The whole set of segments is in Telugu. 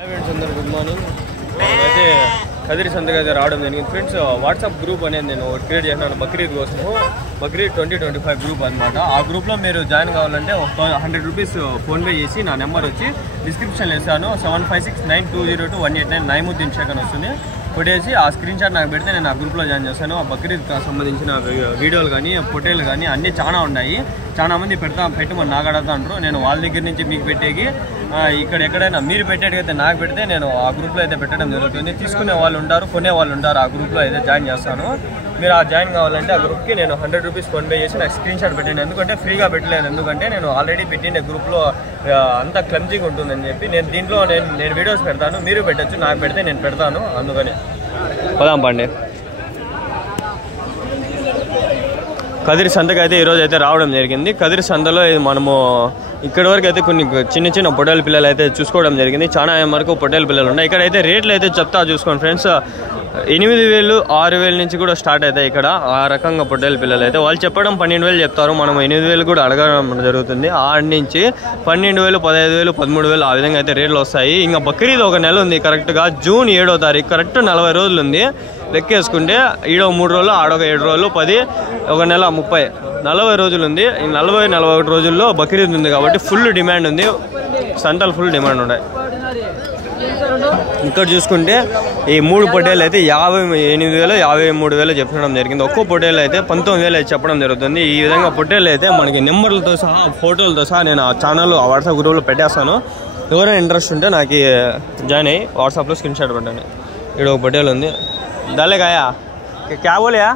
హాయ్ ఫ్రెండ్స్, అందరూ గుడ్ మార్నింగ్. అయితే కదిరి సంతకి అయితే రావడం జరిగింది ఫ్రెండ్స్. వాట్సాప్ గ్రూప్ అనేది నేను క్రియేట్ చేసినాను బక్రీద్ కోసము. బక్రీద్ 2025 గ్రూప్ అనమాట. ఆ గ్రూప్లో మీరు జాయిన్ కావాలంటే 100 రూపీస్ ఫోన్పే చేసి నా నెంబర్ వచ్చి డిస్క్రిప్షన్లో వేసాను. 7569202189 నైముద్దీన్ షేక్ అని వస్తుంది. కొట్టేసి ఆ స్క్రీన్ షాట్ నాకు పెడితే నేను ఆ గ్రూప్లో జాయిన్ చేస్తాను. ఆ బక్రీద్ సంబంధించిన వీడియోలు కానీ పొటేలు కానీ అన్నీ చాలా ఉన్నాయి. చాలా మంది పెట్టమని నాకు అడుగుతా అంటారు. నేను వాళ్ళ దగ్గర నుంచి మీకు పెట్టేకి ఇక్కడ ఎక్కడైనా మీరు పెట్టేటైతే నాకు పెడితే నేను ఆ గ్రూప్లో అయితే పెట్టడం జరుగుతుంది. తీసుకునే వాళ్ళు ఉంటారు, కొనే వాళ్ళు ఉంటారు. ఆ గ్రూప్లో అయితే జాయిన్ చేస్తాను. మీరు ఆ జాయిన్ కావాలంటే ఆ గ్రూప్కి నేను 100 రూపీస్ ఫోన్పే చేసి నాకు స్క్రీన్ షాట్ పెట్టండి. ఎందుకంటే ఫ్రీగా పెట్టలేదు, ఎందుకంటే నేను ఆల్రెడీ పెట్టిన గ్రూప్లో అంతా క్లమ్జింగ్ ఉంటుందని చెప్పి దీంట్లో నేను వీడియోస్ పెడతాను. మీరు పెట్టచ్చు, నాకు పెడితే నేను పెడతాను. అందుకని పదాం పండి. కదిరి సంతకి అయితే ఈరోజు అయితే రావడం జరిగింది. కదిరి సంతలో మనము ఇక్కడి వరకు అయితే కొన్ని చిన్న పొట్టేల పిల్లలు అయితే చూసుకోవడం జరిగింది. చాలా వరకు పొట్టేల పిల్లలు ఉన్నాయి. ఇక్కడైతే రేట్లు అయితే చెప్తా చూసుకోండి ఫ్రెండ్స్. 8,000 6,000 నుంచి కూడా స్టార్ట్ అవుతాయి ఇక్కడ. ఆ రకంగా పొట్టేల పిల్లలు అయితే వాళ్ళు చెప్పడం 12,000 చెప్తారు. మనం 8,000 కూడా అడగడం జరుగుతుంది. ఆడ నుంచి 12,000 15,000 13,000 ఆ విధంగా అయితే రేట్లు వస్తాయి. ఇంకా బక్రీద్ ఒక నెల ఉంది. కరెక్ట్గా జూన్ 7వ తారీఖు కరెక్ట్ 40 రోజులు ఉంది. లెక్కేసుకుంటే ఈడో 3 రోజులు ఆడొక 7 రోజులు 10 ఒక నెల 30 40 రోజులు ఉంది. ఈ 40-41 రోజుల్లో బక్రీద్ ఉంది కాబట్టి ఫుల్ డిమాండ్ ఉంది. సంతలు ఫుల్ డిమాండ్ ఉన్నాయి. ఇక్కడ చూసుకుంటే ఈ 3 పొట్టేలు అయితే 58,000 53,000 చెప్పడం జరిగింది. ఒక్కో పొట్టేలు అయితే 19,000 అయితే చెప్పడం జరుగుతుంది. ఈ విధంగా పొట్టేలు అయితే మనకి నెంబర్లతో సహా ఫోటోలతో సహా నేను ఆ ఛానల్ ఆ వాట్సాప్ గ్రూప్లో పెట్టేస్తాను. ఎవరైనా ఇంట్రెస్ట్ ఉంటే నాకు జాయిన్ అయ్యి వాట్సాప్లో స్క్రీన్ షాట్ పెట్టండి. ఇక్కడ ఒక పొట్టేలు ఉంది. దాలేకాయా క్యా బోలయా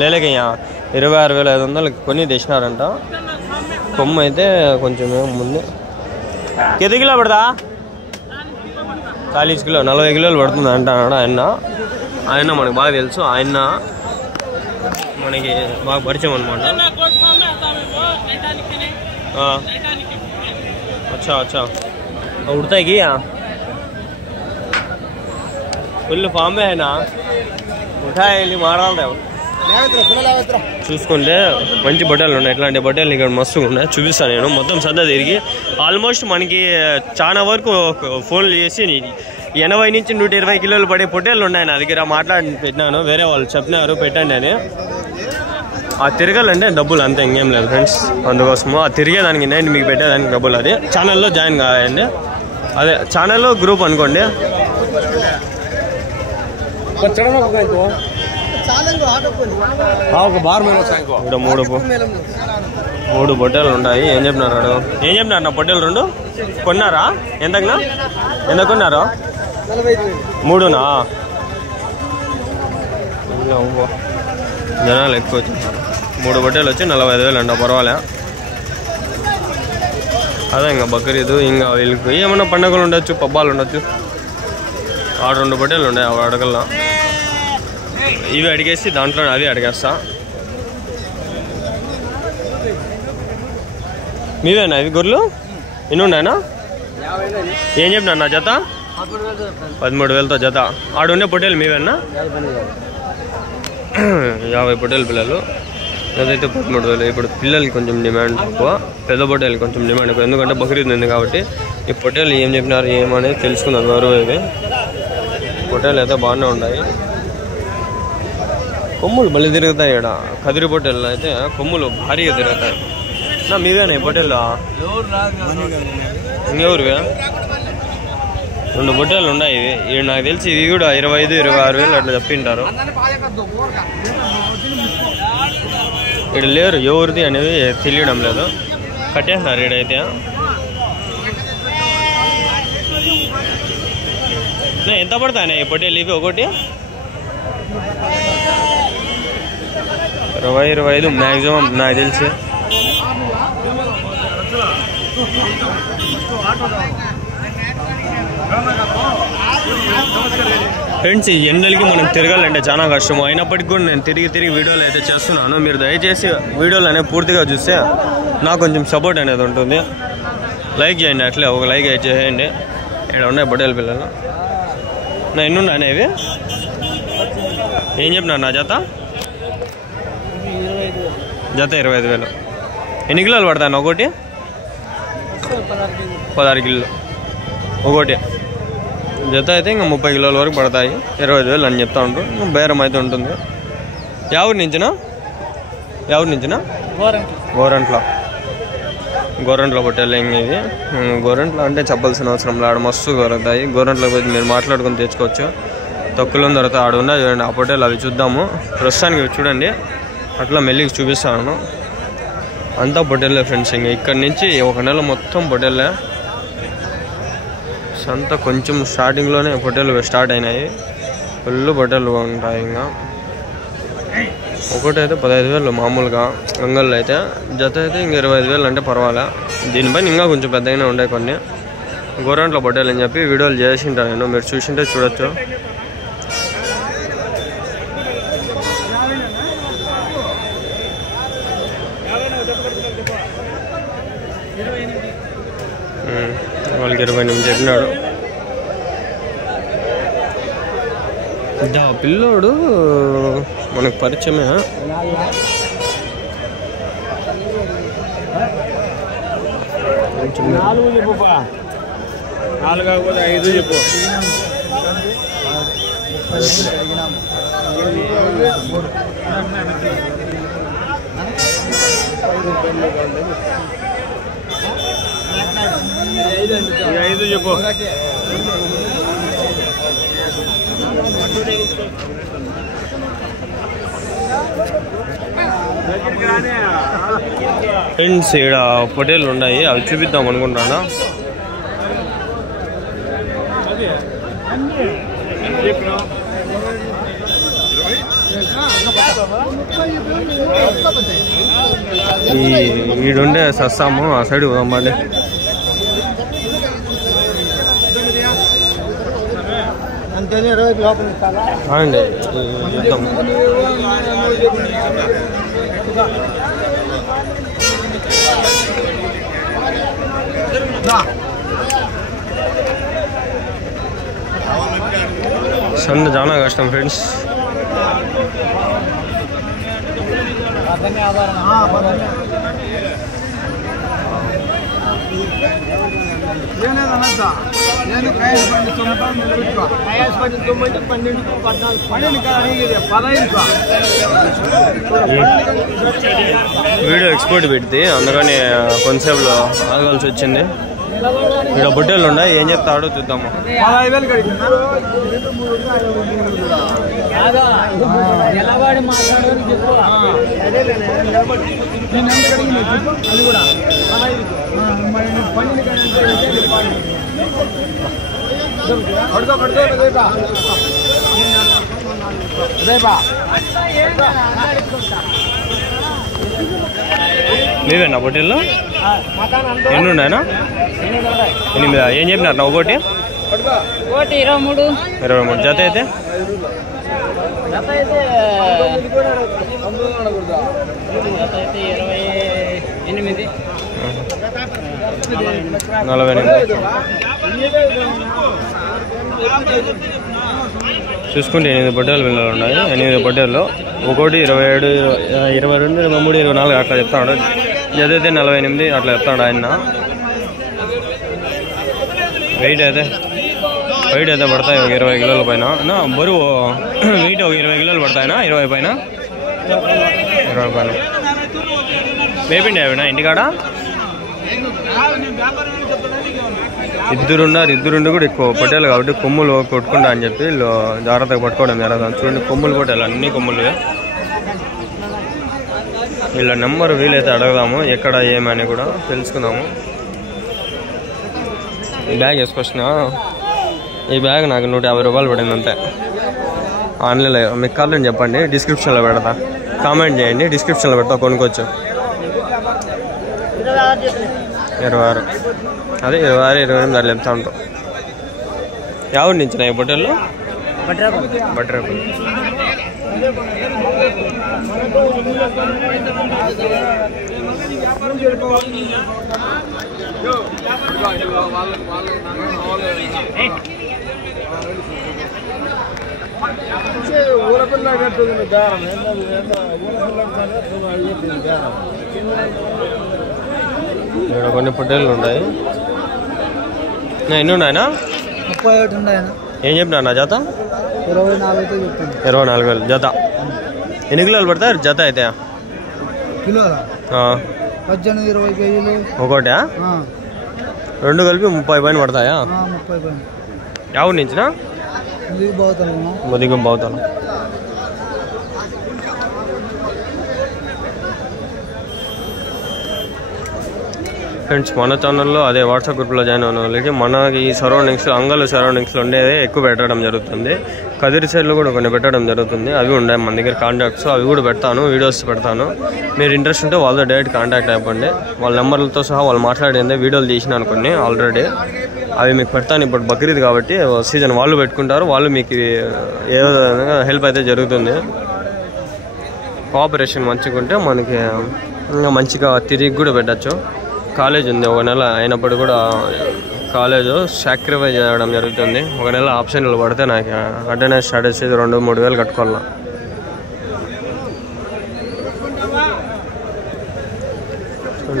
లేలేకయ్యా 26,500 కొని తెచ్చినారంట. కొమ్మ అయితే కొంచెం ముందు కింద కిలో పడతా 40 కిలో 40 కిలోలు పడుతుంది అంటున్నాడు ఆయన మనకు బాగా తెలుసు. ఆయన మనకి బాగా పరిచయం అనమాట. అచ్చా అచ్చా उड़ता की फुल फॉर्म में है ना ఉఠాయి మారాలి. చూసుకుంటే మంచి బట్టలు ఉన్నాయి. ఇట్లాంటి బట్టలు ఇక్కడ మస్తుగా ఉన్నాయి. చూపిస్తాను నేను మొత్తం సద్దా తిరిగి. ఆల్మోస్ట్ మనకి చాలా వరకు ఫోన్లు చేసి 80 నుంచి 120 కిలోలు పడే పొట్టేళ్ళు ఉన్నాయి నా దగ్గర. మాట్లాడి పెట్టినాను, వేరే వాళ్ళు చెప్పినారు పెట్టండి అని. ఆ తిరగాలంటే డబ్బులు అంతే, ఇంకేం లేదు ఫ్రెండ్స్. అందుకోసము ఆ తిరిగేదానికి నేను మీకు పెట్టేదానికి డబ్బులు. అది ఛానల్లో జాయిన్ కావాలండి. అదే ఛానల్లో గ్రూప్ అనుకోండి. ఇక్కడ 3 పొట్టేలు ఉన్నాయి. ఏం చెప్పినారు నా పొట్టేలు 2 కొన్నారా? ఎంత కొన్నారు? 3నా? జనాలు ఎక్కువ వచ్చారు. 3 పొట్టేలు వచ్చి 45,000 అంట. పర్వాలే. అదే ఇంకా బక్రీదు ఇంకా వీళ్ళకి ఏమన్నా పండుగలు ఉండొచ్చు, పబ్బాలు ఉండొచ్చు. 2 పొట్టేలు ఉన్నాయి. అవి అడగల్లా. ఇవి అడిగేసి దాంట్లో అవి అడిగేస్తా. మీవేనా ఇవి గొర్రెలు? ఎన్ని ఉన్నాయనా? ఏం చెప్పినా నా జత? 13,000తో జత. ఆడుండే పొట్టేలు మీవేనా? 50 పొట్టేలు పిల్లలు. అదైతే 13,000. ఇప్పుడు పిల్లలకి కొంచెం డిమాండ్ ఎక్కువ, పెద్ద పొట్టేలు కొంచెం డిమాండ్ ఎక్కువ. ఎందుకంటే బక్రీద్ ఉంది కాబట్టి. ఈ పొట్టేలు ఏం చెప్పినారు ఏమనేది తెలుసుకుందాం. గౌరవ ఇది పొట్టేలు అయితే బాగానే ఉన్నాయి. కొమ్ములు మళ్ళీ తిరుగుతాయి. ఇక్కడ కదిరి పొట్టేళ్ళు అయితే కొమ్ములు భారీగా తిరుగుతాయి. నా మీవేనా ఈ పొట్టేళ్ళు? ఇంకెవరివే? 2 పొట్టేళ్ళు ఉన్నాయి. ఇవి నాకు తెలిసి ఇవి కూడా 25,000-26,000 అట్లా చెప్పింటారు. ఇక్కడ లేరు, ఎవరిది అనేది తెలియడం లేదు. కట్టేస్తున్నారు ఈడైతే. ఎంత పడతాయి ఈ పొట్టేలు ఇవి? ఒకటి 20-25 మ్యాక్సిమం నాకు తెలిసి. ఫ్రెండ్స్, ఈ ఎండలకి మనం తిరగాలంటే చాలా కష్టము. అయినప్పటికీ కూడా నేను తిరిగి వీడియోలు అయితే చేస్తున్నాను. మీరు దయచేసి వీడియోలు అనేవి పూర్తిగా చూస్తే నాకు కొంచెం సపోర్ట్ అనేది ఉంటుంది. లైక్ చేయండి, అట్లే ఒక లైక్ అయితే చేయండి. ఇక్కడ ఉన్నాయి పొట్టేల పిల్లలు. నా ఎన్ని ఉన్నాయి అనేవి? ఏం చెప్పినారు నా జత? 25,000. ఎన్ని కిలోలు పడతాను ఒకటి? 16 కిలోలు ఒకటి. జత అయితే ఇంకా 30 కిలోల వరకు పడతాయి. 25,000 అని చెప్తా ఉంటారు. బేరం అయితే ఉంటుంది. ఎవరి నుంచినా గోరంట్లో పొట్టేళ్ళు ఇది. గోరంట్లో అంటే చెప్పాల్సిన అవసరం లేదు, ఆడ మస్తు దొరుకుతాయి. గోరంట్లోకి పోయి మీరు మాట్లాడుకొని తెచ్చుకోవచ్చు. తక్కువలో దొరుకుతాయి. ఆడ ఉన్నాయి చూడండి ఆ పొట్టేళ్ళు, అవి చూద్దాము. ప్రస్తుతానికి చూడండి అట్లా మెల్లికి చూపిస్తాను. అంతా పొట్టేళ్ళే ఫ్రెండ్స్. ఇంకా ఇక్కడి నుంచి 1 నెల మొత్తం పొట్టేళ్ళే. సంత కొంచెం స్టార్టింగ్లోనే పొట్టేళ్ళు స్టార్ట్ అయినాయి. ఫుల్ పొట్టేళ్ళు ఉంటాయి. ఇంకా ఒకటైతే 15,000 మామూలుగా ఒంగోలు అయితే. జత అయితే ఇంక 25,000 అంటే పర్వాలే. దీనిపైన ఇంకా కొంచెం పెద్దగానే ఉంటాయి కొన్ని. గోరంట్లో పొట్టేళ్ళు అని చెప్పి వీడియోలు చేసింటాను నేను, మీరు చూసింటే చూడొచ్చు. వాళ్ళకి 28 చెప్పినాడు. పిల్లోడు మనకు పరిచయమే. ఫ్రెండ్స్ ఇక్కడ పొట్టేళ్ళు ఉన్నాయి, అవి చూపిద్దాం అనుకుంటాను. ఈడుండే సస్తాము ఆ సైడ్ పోదామండి. అండి చూద్దాం. సంద చాలా కష్టం ఫ్రెండ్స్. వీడియో ఎక్స్పోర్ట్ పెడితే అందుకని కొంతసేపులో ఆగాల్సి వచ్చింది. ఇక్కడ బుట్టెలు ఉన్నాయి, ఏం చెప్తాడో చూద్దాము. 15,000 మీవేనా పొట్టేళ్ళు? ఎన్ని ఉన్నాయనా? 8. ఏం చెప్పినారు? ఒకటి 23. జత అయితే 48. చూసుకుంటే 8 పొట్టేలు పిల్లలు ఉన్నాయి. 8 పొట్టేళ్ళు. ఒకటి 27, 22, 23, 24 అట్లా చెప్తాడు. జత అయితే 48 అట్లా చెప్తాడు ఆయన. వెయిట్ అయితే పడతాయి ఒక 20 కిలోల పైన. బరువు వెయిట్ ఒక 20 కిలోలు పడతాయినా? 20 పైన మేపిండి అవినా ఇంటికాడ? ఇద్దరుండి కూడా ఎక్కువ పొట్టేలు కాబట్టి కొమ్ములు కొట్టుకుంటా అని చెప్పి వీళ్ళు జాగ్రత్తగా పట్టుకోవడం జరుగుతుంది. చూడండి కొమ్ములు పొట్టేలు, అన్ని కొమ్ములు. వీళ్ళ నెంబర్ వీలైతే అడగదాము, ఎక్కడ ఏమని కూడా తెలుసుకుందాము. ఈ బ్యాగ్ వేసుకొచ్చిన. ఈ బ్యాగ్ నాకు 150 రూపాయలు పడింది అంతే. ఆన్లైన్లో మీకు కావాలని చెప్పండి, డిస్క్రిప్షన్లో పెడతా. కామెంట్ చేయండి, డిస్క్రిప్షన్లో పెడతా, కొనుక్కోవచ్చు. 26. అదే 26, 28 అట్లా చెప్తా ఉంటాం. ఎవరి నుంచి ఈ పొట్టేళ్ళు? బట్రేపల్లి. ఇక్కడ కొన్ని పొట్టేళ్ళు ఉన్నాయి. ఎన్ని ఉన్నాయనా? 31 ఉన్నాయన్నా. ఏం చెప్పినా జత? 24,000 జత. ఎన్ని కిలోలు పడతాయి జత అయితే? కిలోలా 18-20 కేజీలు ఒకటా? రెండు కలిపి 30 పైన పడతాయా? 30 పైన. ఎవరి నుంచినా? ముదిగు బావుతాను. ఫ్రెండ్స్, మన ఛానల్లో అదే వాట్సాప్ గ్రూప్లో జాయిన్ అయిన వాళ్ళకి మనకి ఈ సరౌండింగ్స్లో అంగల్ సరౌండింగ్స్లో ఉండేది ఎక్కువ పెట్టడం జరుగుతుంది. కదిరి సైడ్లో కూడా కొన్ని పెట్టడం జరుగుతుంది. అవి ఉన్నాయి మన దగ్గర కాంటాక్ట్స్, అవి కూడా పెడతాను, వీడియోస్ పెడతాను. మీరు ఇంట్రెస్ట్ ఉంటే వాళ్ళతో డైరెక్ట్ కాంటాక్ట్ అయిపోండి. వాళ్ళ నెంబర్లతో సహా వాళ్ళు మాట్లాడిందే వీడియోలు తీసినాను కొన్ని ఆల్రెడీ, అవి మీకు పెడతాను. ఇప్పుడు బక్రీద్ కాబట్టి సీజన్ వాళ్ళు పెట్టుకుంటారు, వాళ్ళు మీకు ఏ విధంగా హెల్ప్ అయితే జరుగుతుంది. కోఆపరేషన్ మంచిగా ఉంటే మనకి ఇంకా మంచిగా తిరిగి కూడా పెట్టచ్చు. కాలేజ్ ఉంది, ఒక నెల అయినప్పుడు కూడా కాలేజ్ సాక్రిఫై చేయడం జరుగుతుంది. ఒక నెల ఆప్షన్లు పడితే నాకు అటెండెన్స్ స్టార్ట్ చేసి 2-3 వేలు కట్టుకోవాలా.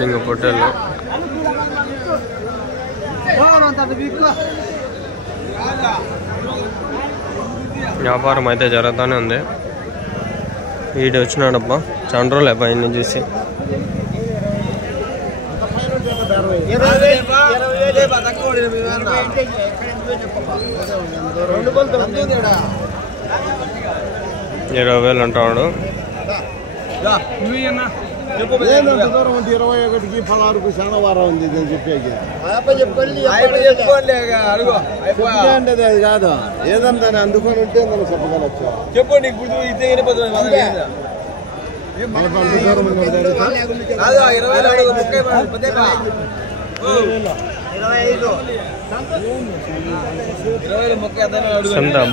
ఇంకా పొట్టేళ్ళు వ్యాపారం అయితే జరుగుతూనే ఉంది. వీడు వచ్చినాడబ్బా, చాలా రోజులు పైన చూసి. ఇరవై వేలు అంటాడు. 21కి 16కు శనివారం ఉంది అని చెప్పేది అది కాదు, ఏదంతా అందుకొని ఉంటే మనం చెప్పగలచ్చు. చెప్పండి ఇప్పుడు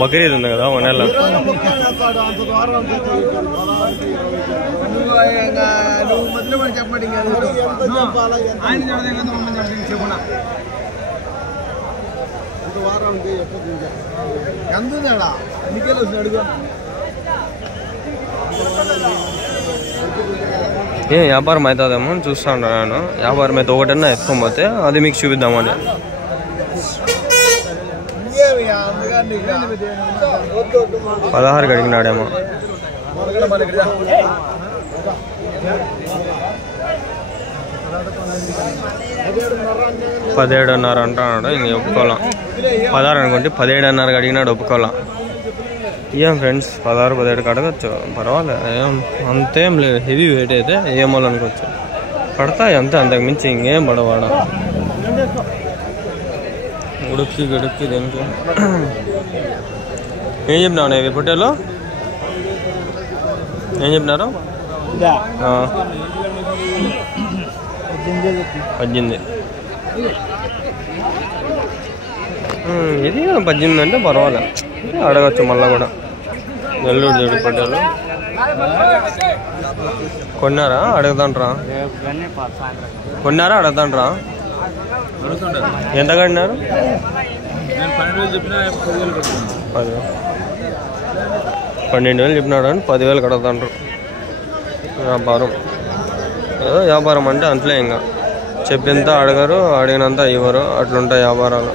బక్రీద్ ఉంది కదా ఒక నెల. ఏ వ్యాపారం అవుతుందేమో చూస్తా ఉంటాను. వ్యాపారం అయితే ఒకటన్నా ఎత్తుకోకపోతే అది మీకు చూపిద్దామని. 16 అడిగినాడేమో. 17.5 అంటున్నాడు. ఇంక ఒప్పుకోవాలా. 16 అనుకుంటే 17.5 అడిగినాడు, ఒప్పుకోవాలా. ఏం ఫ్రెండ్స్, 16-17 అడగచ్చు, పర్వాలేదు. ఏం అంతేం లేదు, హెవీ వెయిట్ అయితే ఏమో అనుకోవచ్చు. పడతాయి అంతే, అంతకు మించి ఇంకేం పడవాడ. ఉడుక్కి గడుక్కి దేనికి. ఏం చెప్పినావు ఇవి పొట్టేలు? ఏం చెప్పినారు? 18. ఇది 18 అంటే పర్వాలేదు, అడగచ్చు మళ్ళా కూడా. నెల్లూరు జోడి పొట్టేలు కొన్నారా? అడుగుతాంట్రా. కొన్నారా? అడుగుతాంట్రా. ఎంత కడినారు? 12,000 చెప్పినాడు అని 10,000 కడుగుతాంటారు. వ్యాపారం ఏదో వ్యాపారం అంటే అంతలే, ఇంకా చెప్పింత అడగరు, అడిగినంత ఇవ్వరు, అట్లుంటాయి వ్యాపారాలు.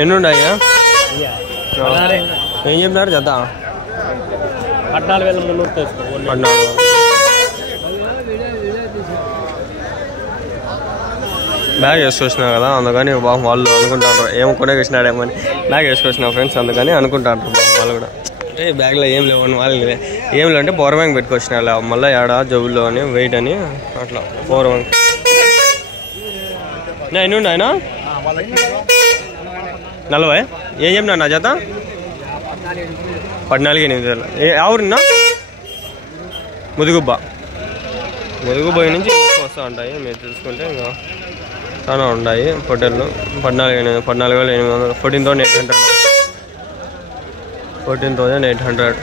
ఎన్ని ఉన్నాయా? ఏం చెప్పినారు జత? 14,300. బ్యాగ్ వేసుకొచ్చినా కదా, అందుకని వాళ్ళు అనుకుంటారు ఏమో కొనేకొచ్చినాడేమో అని. బ్యాగ్ వేసుకొచ్చినా ఫ్రెండ్స్, అందుకని అనుకుంటారు వాళ్ళు కూడా. బ్యాగ్లో ఏం లేవు అని వాళ్ళు ఏం లేవంటే పవర్ బ్యాంక్ పెట్టుకొచ్చినా మళ్ళీ ఏడా జబ్బుల్లో అని వెయిట్ అని అట్లా. పవర్ బ్యాంక్ ఎన్ని ఉన్నాయి ఆయన? 40. ఏం చెప్పినా నా జత? 14,800. ఎవరున్నా? ముదిగుబ్బ నుంచి వస్తూ ఉంటాయి. మీరు తెలుసుకుంటే ఇంకా చాలా ఉన్నాయి పొట్టేళ్ళు. 14,800. 14,800. 14,800.